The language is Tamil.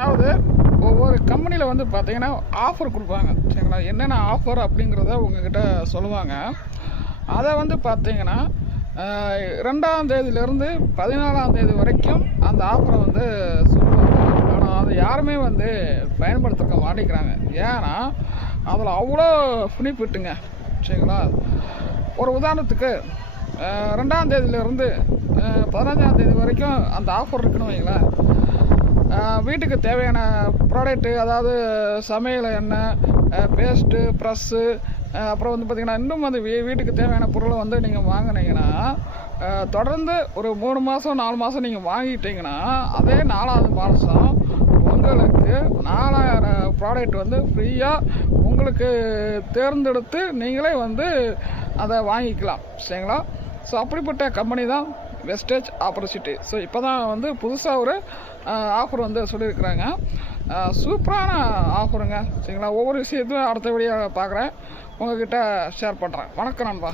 அதாவது ஒவ்வொரு கம்பெனியில் வந்து பார்த்தீங்கன்னா ஆஃபர் கொடுப்பாங்க சரிங்களா. என்னென்ன ஆஃபர் அப்படிங்கிறத உங்ககிட்ட சொல்லுவாங்க. அதை வந்து பார்த்தீங்கன்னா 2ஆம் தேதியிலேருந்து 14ஆம் தேதி வரைக்கும் அந்த ஆஃபரை வந்து சொல்லுவாங்க. ஆனால் அதை யாருமே வந்து பயன்படுத்திக்க மாட்டேங்கிறாங்க. ஏன்னா அதில் அவ்வளோ பெனிஃபிட்டுங்க சரிங்களா. ஒரு உதாரணத்துக்கு 2ஆம் தேதியிலேருந்து 15ஆம் தேதி வரைக்கும் அந்த ஆஃபர் இருக்குன்னு வைங்களேன். வீட்டுக்கு தேவையான ப்ராடக்ட்டு, அதாவது சமையல் எண்ணெய், பேஸ்ட்டு, ப்ரஷ்ஷு, அப்புறம் வந்து பார்த்திங்கன்னா இன்னும் வந்து வீட்டுக்கு தேவையான பொருளை வந்து நீங்கள் வாங்கினீங்கன்னா தொடர்ந்து ஒரு 3 மாதம் 4 மாதம் நீங்கள் வாங்கிட்டீங்கன்னா அதே 4ஆவது மாதம் உங்களுக்கு 4000 ப்ராடக்ட் வந்து ஃப்ரீயாக உங்களுக்கு தேர்ந்தெடுத்து நீங்களே வந்து அதை வாங்கிக்கலாம் சரிங்களா. ஸோ அப்படிப்பட்ட கம்பெனி தான் வெஸ்டேஜ் ஆப்பர்ச்சுனிட்டி. ஸோ இப்போ தான் வந்து புதுசாக ஒரு ஆஃபர் வந்து சொல்லியிருக்கிறாங்க. சூப்பரான ஆஃபருங்க சரிங்களா. ஒவ்வொரு விஷயத்தையும் அடுத்த வீடியோ பார்க்குறேன், உங்கள்கிட்ட ஷேர் பண்ணுறேன். வணக்கம் நண்பா.